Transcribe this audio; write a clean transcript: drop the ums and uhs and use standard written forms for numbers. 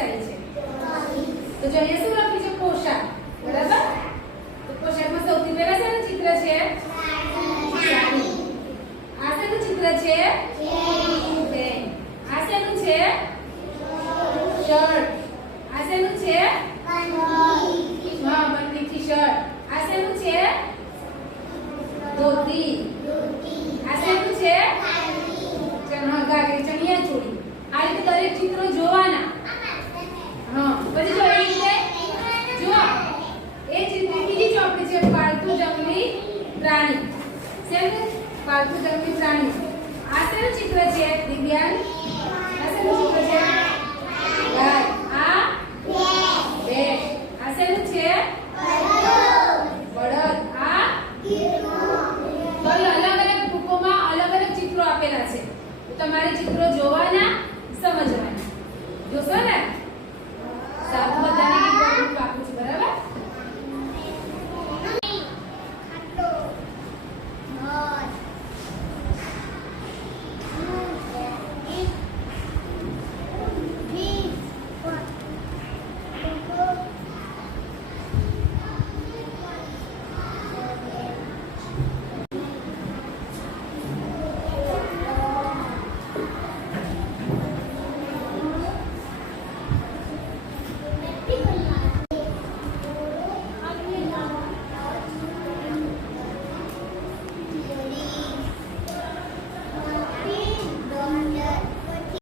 આવી છે? તો જો અહીંયા શું લખ્યું છે? પોશાક. બરાબર? તો પોશાકમાં સૌથી પહેલા શેનું ચિત્ર છે? સાડી. આ શેનું ચિત્ર છે? પેન. આ શેનું છે? શર્ટ. આ શેનું છે? હા, બંદીથી શર્ટ. આ શેનું છે? ધોતી. આ શેનું છે? ઘાઘરી, ચણિયા ચોળી. આ રીતે દરેક ચિત્રો જોવાના. હા, પછી જો એ રીતે જો એ ચિત્ર બીજી ચોપડી છે પાલતુ જંગલી પ્રાણી. શેનું? પાલતુ જંગલી પ્રાણી. આ શેનું ચિત્ર છે? દિવ્યાંગ. આ શેનું ચિત્ર છે? ગાય. આ ભેંસ. આ શેનું છે? બળદ. આ તો અલગ અલગ બુકોમાં અલગ અલગ ચિત્રો આપેલા છે. તમારે ચિત્રો જોવાના, સમજવાના. જોશો ને? સાબુ બધાને